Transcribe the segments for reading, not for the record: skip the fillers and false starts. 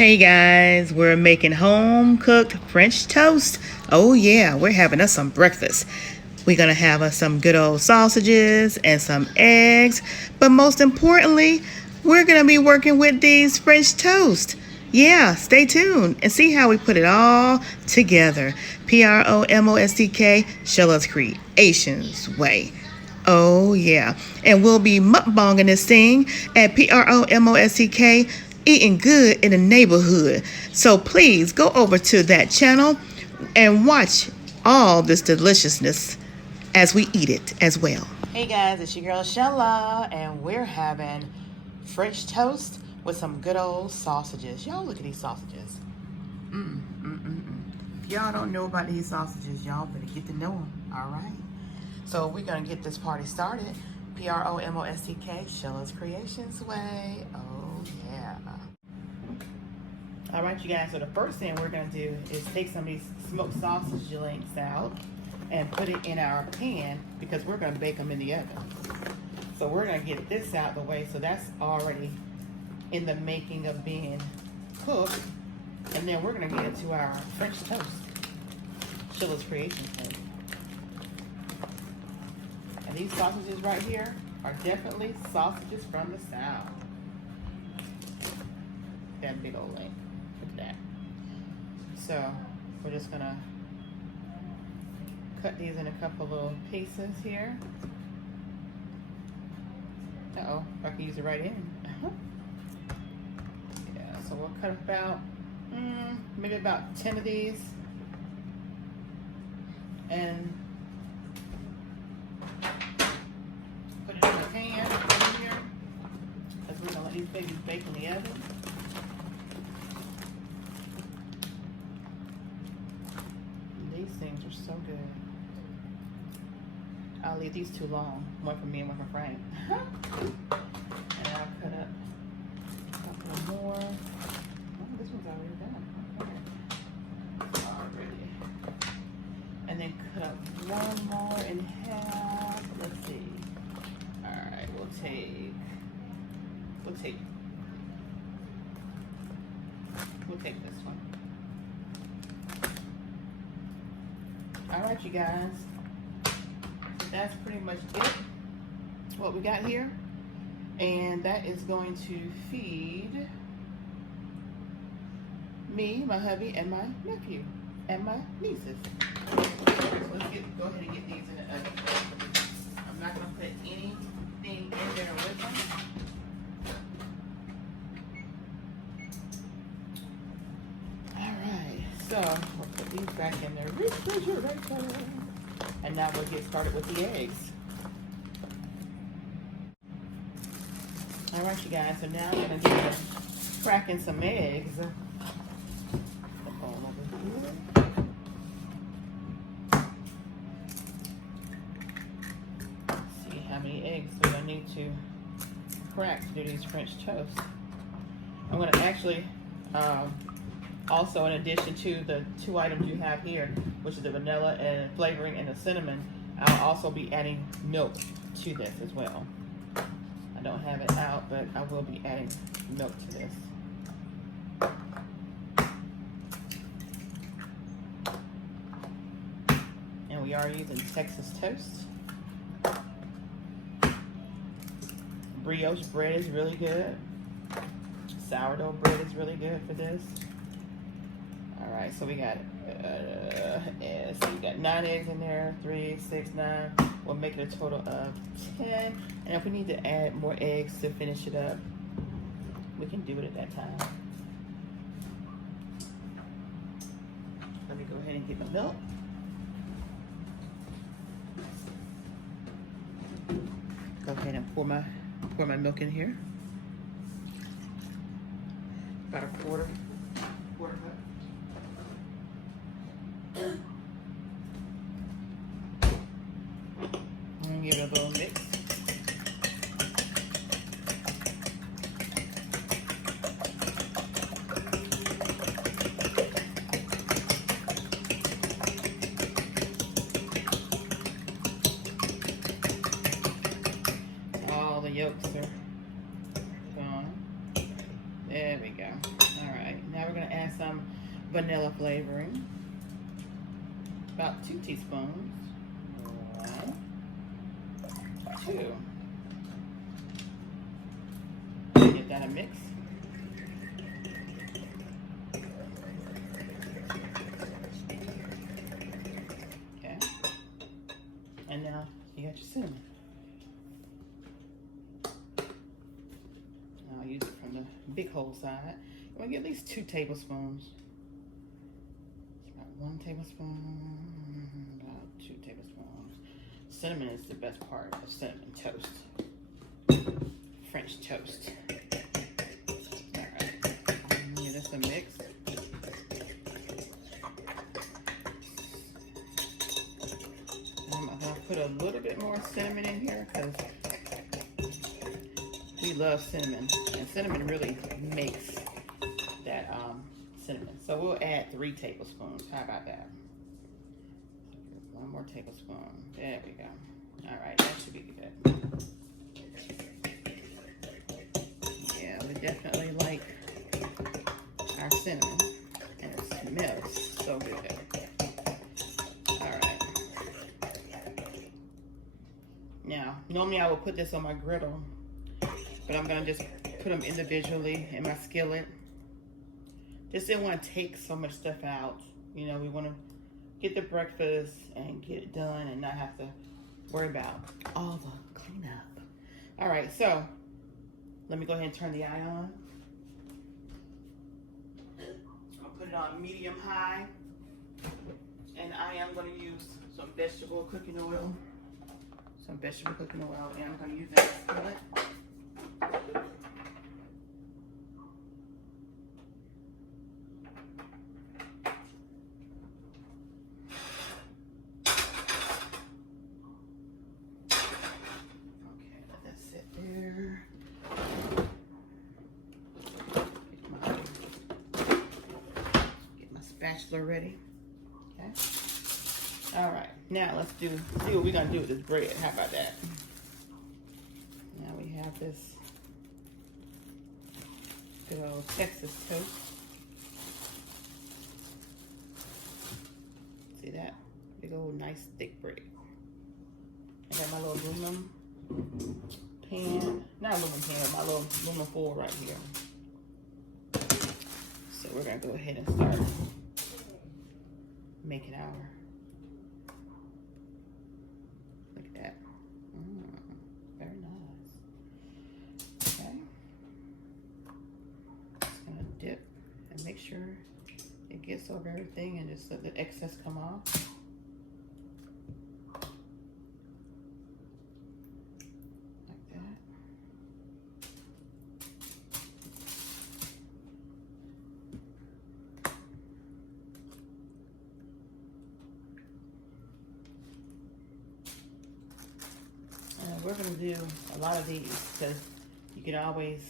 Hey guys, we're making home cooked French toast. Oh yeah, we're having us some breakfast. We're gonna have us some good old sausages and some eggs, but most importantly, we're gonna be working with these French toast. Yeah, stay tuned and see how we put it all together. PromoSTK, Sheila's Creations way. Oh yeah, and we'll be mukbanging this thing at PromoSTK, eating good in the neighborhood. So please go over to that channel and watch all this deliciousness as we eat it as well. Hey guys, it's your girl Sheila, and we're having French toast with some good old sausages. Y'all look at these sausages. If y'all don't know about these sausages, y'all better get to know them. All right. So we're gonna get this party started. PromoSTK, Sheila's Creations way. Oh yeah. All right, you guys. So the first thing we're gonna do is take some of these smoked sausage links out and put it in our pan because we're gonna bake them in the oven. So we're gonna get this out of the way. So that's already in the making of being cooked, and then we're gonna get into our French toast, Sheila's Creations way. And these sausages right here are definitely sausages from the South. That big old link. Look at that. So we're just gonna cut these in a couple little pieces here. Uh-oh, if I can use the right end. Yeah, so we'll cut about, maybe about 10 of these. And put it in the pan over here, because we're gonna let these babies bake in the oven. And these things are so good. I'll leave these two long, one for me and one for Frank. And I'll cut up a couple more. Oh, this one's already done. Okay. Already. And then cut up one more in half. Let's see. Alright, we'll take this one. Alright, you guys. That's pretty much it. What we got here. And that is going to feed me, my hubby, and my nephew, and my nieces. So let's go ahead and get these in the oven. I'm not going to put anything in there with them. Alright, so we'll put these back in the refrigerator. And now we'll get started with the eggs. Alright, you guys, so now we're going to get cracking some eggs. See how many eggs we're going to need to crack to do these French toast. I'm going to actually, also in addition to the two items you have here, which is the vanilla and flavoring and the cinnamon, I'll also be adding milk to this as well. I don't have it out, but I will be adding milk to this. And we are using Texas toast. Brioche bread is really good. Sourdough bread is really good for this. All right, so we got so we got 9 eggs in there, 3, 6, 9. We'll make it a total of 10. And if we need to add more eggs to finish it up, we can do it at that time. Let me go ahead and get my milk. Go ahead and pour my milk in here. About a quarter cup. And give it a little mix. All the yolks are gone. There we go. All right. Now some vanilla flavoring. About 2 teaspoons. 1, 2. Give that a mix. Okay. And now you got your cinnamon. I'll use it from the big hole side. You want to get at least 2 tablespoons. It's about 1 tablespoon, about 2 tablespoons. Cinnamon is the best part of cinnamon toast. French toast. All right, give this a mix. I'm gonna put a little bit more cinnamon in here because we love cinnamon, and cinnamon really makes that cinnamon. So we'll add 3 tablespoons. How about that? 1 more tablespoon. There we go. All right, that should be good. Yeah, we definitely like our cinnamon, and it smells so good. All right. Now, normally I would put this on my griddle, but I'm gonna just put them individually in my skillet. Just didn't want to take so much stuff out. You know, we want to get the breakfast and get it done and not have to worry about all the cleanup. All right, so let me go ahead and turn the eye on. I'll put it on medium high, and I am going to use some vegetable cooking oil. And I'm going to use that skillet. Spatula ready. Okay. All right. Now let's see what we're gonna do with this bread. How about that? Now we have this good old Texas toast. See that? Big old nice thick bread. I got my little aluminum pan. Not aluminum pan, my little aluminum foil right here. So we're gonna go ahead and start making our, look at that, very nice. Okay, just gonna dip and make sure it gets over everything and just let the excess come off. Like that. We're going to do a lot of these because you can always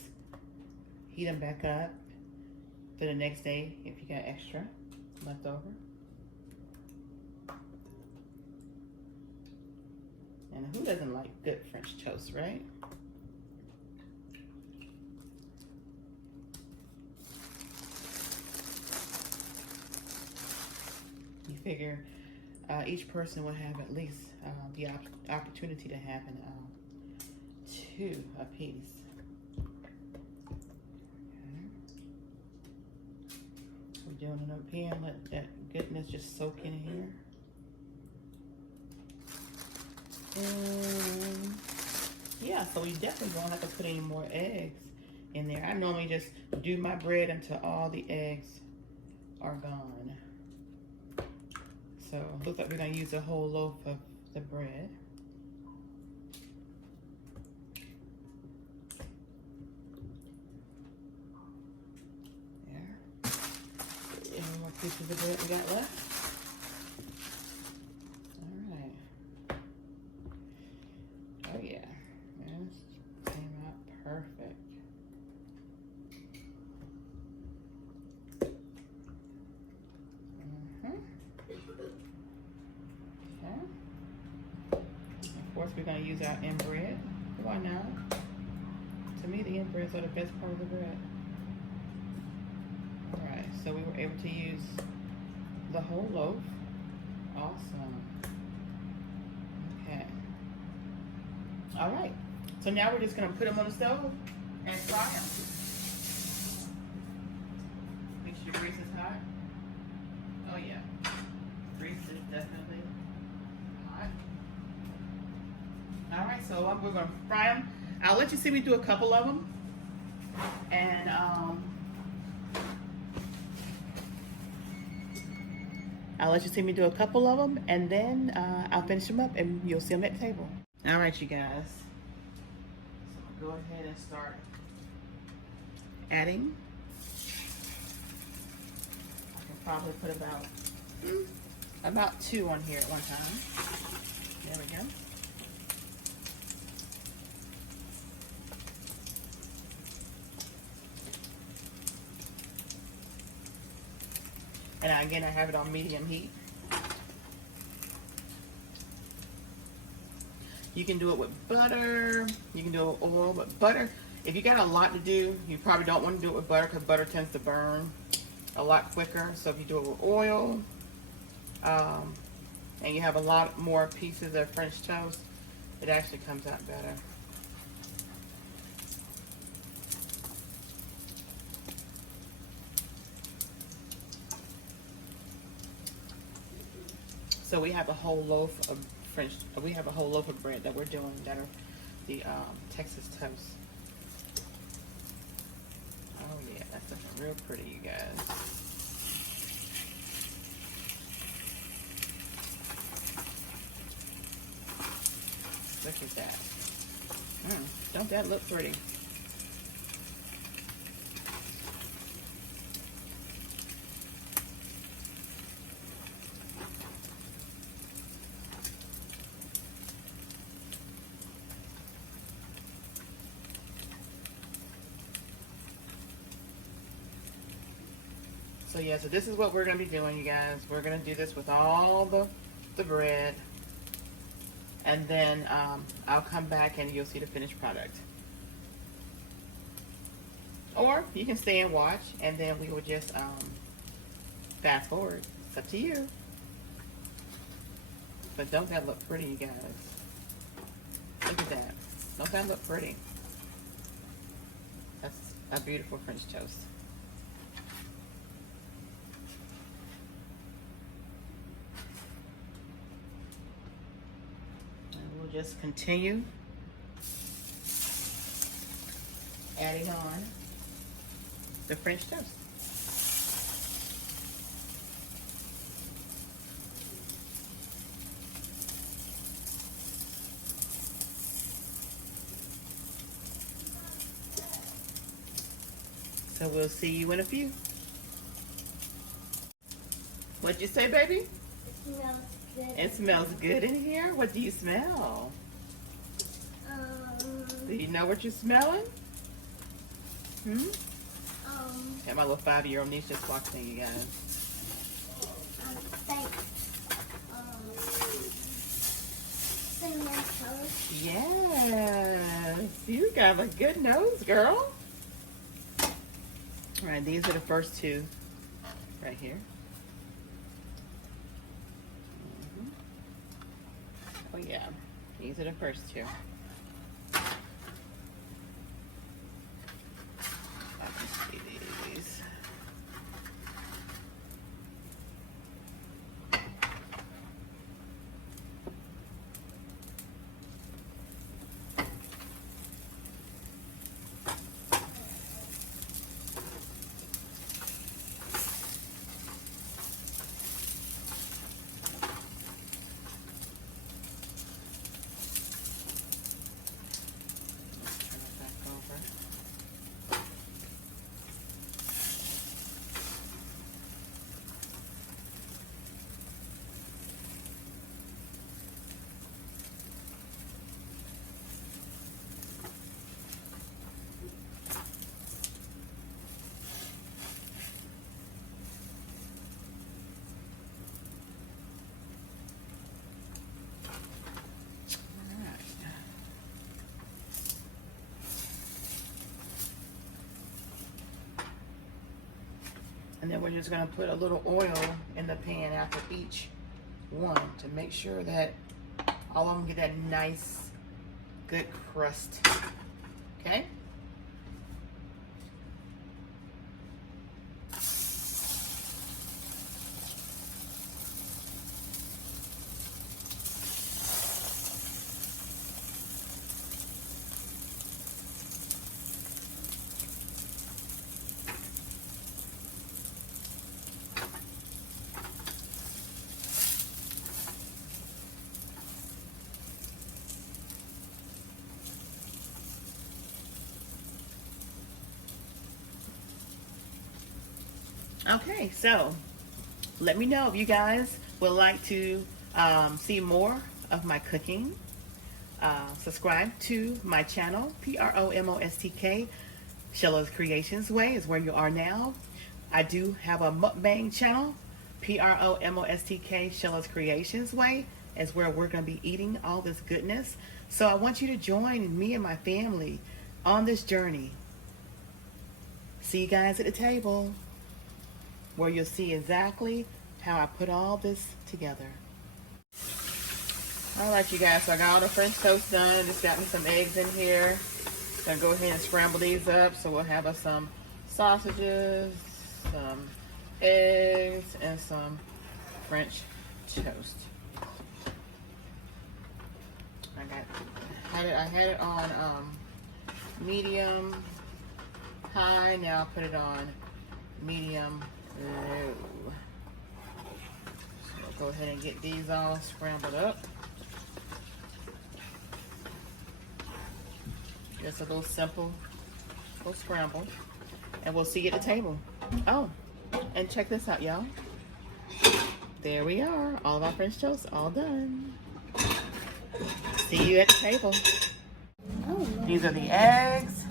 heat them back up for the next day if you got extra left over. And who doesn't like good French toast, right? You figure each person will have at least the opportunity to have 2 apiece. Okay. We're doing another pan. Let that goodness just soak in here. And yeah, so we definitely won't have to put any more eggs in there. I normally just do my bread until all the eggs are gone. So it looks like we're going to use a whole loaf of the bread. There. Any more pieces of bread we got left? All right. Oh yeah, this came out perfect. Of course, we're going to use our inbread. Why not? To me, the inbreads are the best part of the bread. All right, so we were able to use the whole loaf. Awesome. Okay. All right. So now we're just going to put them on the stove and fry them. Make sure your grease is hot. Oh yeah. Grease is definitely hot. All right, so we're going to fry them. I'll let you see me do a couple of them. And I'll let you see me do a couple of them, and then I'll finish them up, and you'll see them at the table. All right, you guys. So I'll go ahead and start adding. I can probably put about 2 on here at one time. There we go. And again, I have it on medium heat. You can do it with butter. You can do it with oil, but butter, if you got a lot to do, you probably don't want to do it with butter because butter tends to burn a lot quicker. So if you do it with oil, and you have a lot more pieces of French toast, it actually comes out better. So we have a whole loaf of bread that we're doing that are the Texas toast. Oh yeah, that's looking real pretty, you guys. Look at that. Don't that look pretty? So yeah, so this is what we're going to be doing, you guys. We're going to do this with all the bread. And then I'll come back and you'll see the finished product. Or you can stay and watch, and then we will just fast forward. It's up to you. But don't that look pretty, you guys? Look at that. Don't that look pretty? That's a beautiful French toast. Just continue adding on the French toast. So we'll see you in a few. What'd you say, baby? It smells good. It smells good in here? What do you smell? Do you know what you're smelling? And my little 5-year-old niece just walked in, you guys. I think cinnamon toast. Yes, you got a good nose, girl. All right, these are the first 2 right here. Oh yeah, these are the first 2. I can see these. And then we're just gonna put a little oil in the pan after each one to make sure that all of them get that nice, good crust. Okay? Okay, so let me know if you guys would like to see more of my cooking. Subscribe to my channel, PromoSTK, Sheila's Creations Way is where you are now. I do have a mukbang channel, PromoSTK, Sheila's Creations Way is where we're going to be eating all this goodness. So I want you to join me and my family on this journey. See you guys at the table, where you'll see exactly how I put all this together. All right, you guys, so I got all the French toast done. Just got me some eggs in here. Gonna go ahead and scramble these up. So we'll have us some sausages, some eggs, and some French toast. I had it on medium high. Now I'll put it on medium low. So we'll go ahead and get these all scrambled up. Just a little simple little scramble. And we'll see you at the table. Oh, and check this out, y'all. There we are. All of our French toast all done. See you at the table. These are the eggs.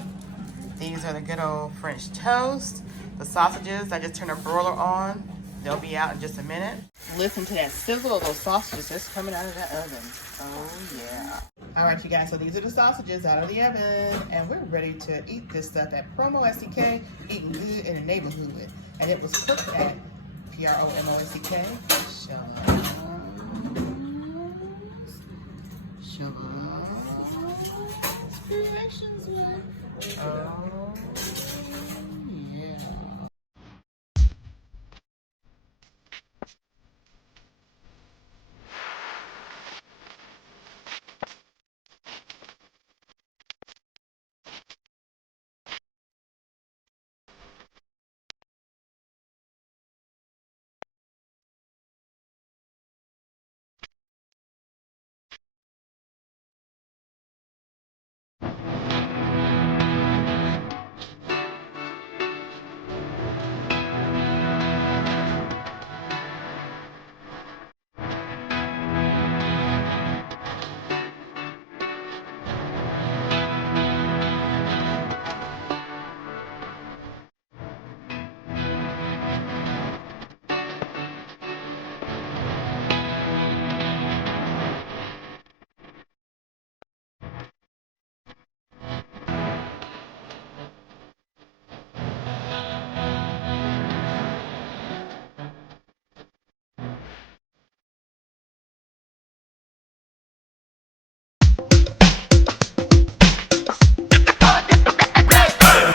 These are the good old French toast. The sausages, I just turned a broiler on. They'll be out in just a minute. Listen to that sizzle of those sausages just coming out of that oven. Oh yeah. All right, you guys, so these are the sausages out of the oven, and we're ready to eat this stuff at PromoSTK, eating good in the neighborhood. And it was cooked at PromoSTK. Directions, man. Oh.